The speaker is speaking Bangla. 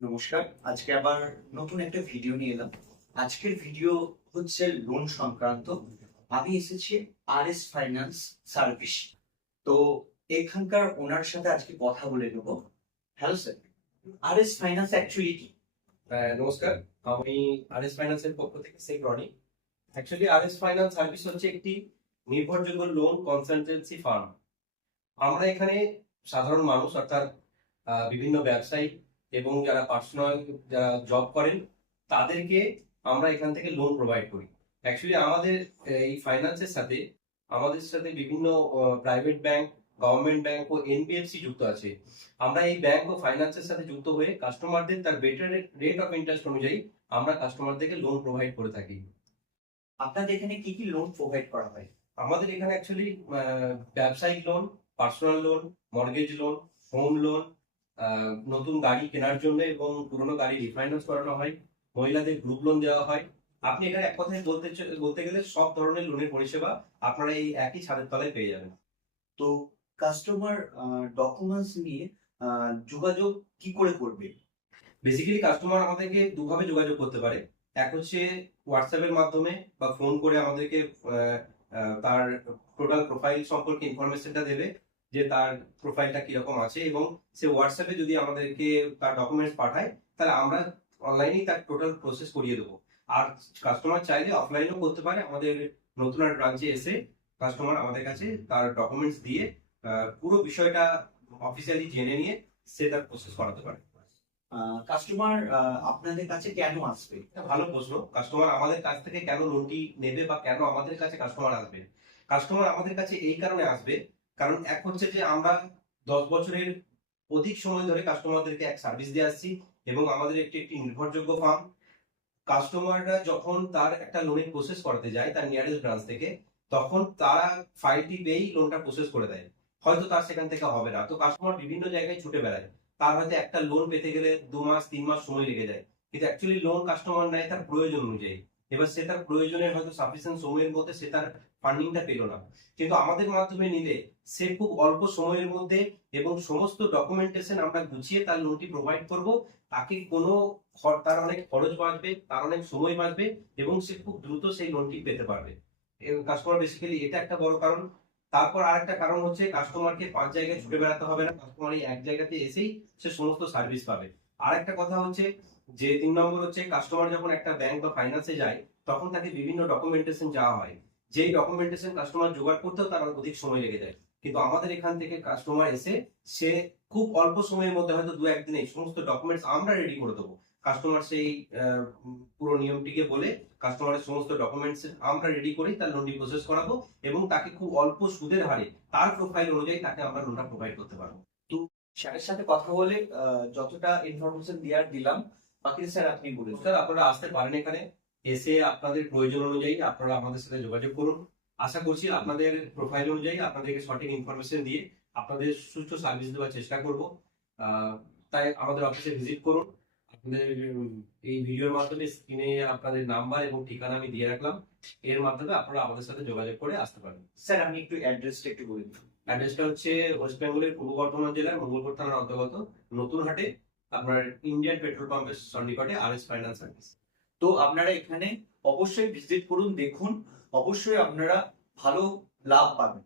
নমস্কার। আজকে আবার নতুন একটা ভিডিও নিয়ে এলাম। আজকের ভিডিও হচ্ছে লোন সংক্রান্ত। আমি এসেছি আরএস ফাইন্যান্স সার্ভিস। তো এখানকার ওনার সাথে আজকে কথা বলে নেব। Hello sir, RS finance actually কি? নমস্কার, আমি আরএস ফাইন্যান্সের পক্ষ থেকে Sheikh Roni. Actually RS finance service হচ্ছে একটি নির্ভরযোগ্য লোন কনসালটেন্সি ফার্ম। আমরা এখানে সাধারণ মানুষ অর্থাৎ বিভিন্ন ব্যবসায়ী এবং যারা পার্সোনাল যারা জব করেন তাদেরকে আমরা এখান থেকে লোন প্রোভাইড করি। অ্যাকচুয়ালি আমাদের এই ফাইন্যান্সের সাথে আমাদের সাথে বিভিন্ন প্রাইভেট ব্যাংক, গভর্নমেন্ট ব্যাংক ও এনবিএফসি যুক্ত আছে। আমরা এই ব্যাংক ও ফাইন্যান্সের সাথে যুক্ত হয়ে কাস্টমারদের তার বেটার রেট অফ ইন্টারেস্ট অনুযায়ী আমরা কাস্টমারদেরকে লোন প্রোভাইড করে থাকি। আপনাদের এখানে কি কি লোন প্রোভাইড করা হয়? আমাদের এখানে অ্যাকচুয়ালি ব্যবসায়িক loan, personal loan, mortgage loan, home loan, নতুন গাড়ি কেনার জন্য এবং পুরনো গাড়ি রিফাইন্যান্স করানো হয়, মহিলাদের গ্রুপ লোন দেওয়া হয়। আপনি এখানে এক কথায় বলতে গেলে সব ধরনের লোনের পরিষেবা আপনারা এই একই ছাদের তলায় পেয়ে যাবেন। তো কাস্টমার ডকুমেন্টস নিয়ে যোগাযোগ কি করে করবে? বেসিক্যালি কাস্টমার আমাদেরকে দুভাবে যোগাযোগ করতে পারে। এক হচ্ছে হোয়াটসঅ্যাপের মাধ্যমে বা ফোন করে আমাদেরকে তার টোটাল প্রোফাইল সম্পর্কে ইনফরমেশনটা দেবে যে তার প্রোফাইলটা কিরকম আছে, এবং সে হোয়াটসঅ্যাপে যদি আমাদেরকে তার ডকুমেন্টস পাঠায় তাহলে আমরা অনলাইনেই তার টোটাল প্রসেস করিয়ে দেবো। আর কাস্টমার চাইলে অফলাইনেও করতে পারে। আমাদের নতুন আর ব্রাঞ্চে এসে কাস্টমার আমাদের কাছে তার ডকুমেন্টস দিয়ে পুরো বিষয়টা অফিসিয়ালি জেনে নিয়ে সে তার প্রসেস করাতে পারে। কাস্টমার আপনাদের কাছে কেন আসবে? ভালো প্রশ্ন। কাস্টমার আমাদের কাছ থেকে কেন লোনটি নেবে বা কেন আমাদের কাছে কাস্টমার আসবে? কাস্টমার আমাদের কাছে এই কারণে আসবে, কারণ এক হচ্ছে যে আমরা 10 বছরের অধিক সময় ধরে কাস্টমারদেরকে এক সার্ভিস দিয়ে আসছি এবং আমাদের একটি নির্ভরযোগ্য ফার্ম। কাস্টমাররা যখন তার একটা লোনের প্রসেস করাতে যায় তার নিয়ারেস্ট ব্রাঞ্চ থেকে, তখন তারা ফাইলটি পেয়েই লোনটা প্রসেস করে দেয়। হয়তো তার সেখান থেকে হবে না, তো কাস্টমার বিভিন্ন জায়গায় ছুটে বেড়ায়। তার হয়তো একটা লোন পেতে গেলে 2 মাস 3 মাস সময় লেগে যায়, কিন্তু অ্যাকচুয়ালি লোন কাস্টমার নেয় তার প্রয়োজন অনুযায়ী। এবার সে তার প্রয়োজনের হয়তো সাফিসিয়েন্ট সময়ের মধ্যে সে তার ফান্ডিংটা পেল না, কিন্তু আমাদের মাধ্যমে নিলে সে খুব অল্প সময়ের মধ্যে এবং সমস্ত ডকুমেন্টেশন আমরা গুছিয়ে তার লোনটি প্রোভাইড করব। তাকে কোনো তার অনেক খরচ বাঁচবে, তার অনেক সময় বাঁচবে এবং সে খুব দ্রুত সেই লোনটি পেতে পারবে। কাস্টমার বেসিক্যালি এটা একটা বড় কারণ। তারপর আরেকটা কারণ হচ্ছে কাস্টমারকে 5 জায়গায় ছুটে বেড়াতে হবে না, কাস্টমার এই এক জায়গাতে এসেই সে সমস্ত সার্ভিস পাবে। আরেকটা কথা হচ্ছে যে 3 নম্বর হচ্ছে কাস্টমার যখন একটা ব্যাংক বা ফাইন্যান্সে যায় তখন তাকে বিভিন্ন ডকুমেন্টেশন চাওয়া হয়। যেই ডকুমেন্টেশন কাস্টমার জোগাড় করতেও তার অধিক সময় লেগে যায়, কিন্তু আমাদের এখান থেকে কাস্টমার এসে সে খুব অল্প সময়ের মধ্যে হয়তো 2-1 দিনে সমস্ত ডকুমেন্টস আমরা রেডি করে দেবো। কাস্টমার সেই পুরো নিয়মটিকে বলে কাস্টমারের সমস্ত ডকুমেন্টস আমরা রেডি করেই তার লোনটি প্রসেস করাবো এবং তাকে খুব অল্প সুদের হারে তার প্রোফাইল অনুযায়ী তাকে আমরা লোনটা প্রোভাইড করতে পারবো। তো স্যারের সাথে কথা বলে যতটা ইনফরমেশন দেওয়ার দিলাম, বাকি স্যার আপনি বলুন। স্যার আপনারা আসতে পারেন, এখানে এসে আপনাদের প্রয়োজন অনুযায়ী আপনারা আমাদের সাথে যোগাযোগ করুন। আশা করছি আপনাদের প্রোফাইল অনুযায়ী আপনাদেরকে সঠিক ইনফরমেশন দিয়ে আপনাদের সুষ্ঠু সার্ভিস দেওয়ার চেষ্টা করব। তাই আমাদের অফিসে ভিজিট করুন। আপনাদের এই ভিডিওর মাধ্যমে স্ক্রিনে আপনাদের নাম্বার এবং ঠিকানা আমি দিয়ে রাখলাম, এর মাধ্যমে আপনারা আমাদের সাথে যোগাযোগ করে আসতে পারেন। স্যার আমি একটু অ্যাড্রেসটা একটু বলুন। অ্যাড্রেসটা হচ্ছে ওয়েস্ট বেঙ্গলের পূর্ব বর্ধমান জেলার মঙ্গলপুর থানার অন্তর্গত নতুন হাটে, আপনার ইন্ডিয়ান পেট্রোল পাম্পের সন্নিকটে আরএস ফাইন্যান্স সার্ভিস। তো আপনারা এখানে অবশ্যই ভিজিট করুন, দেখুন, অবশ্যই আপনারা ভালো লাভ পাবেন।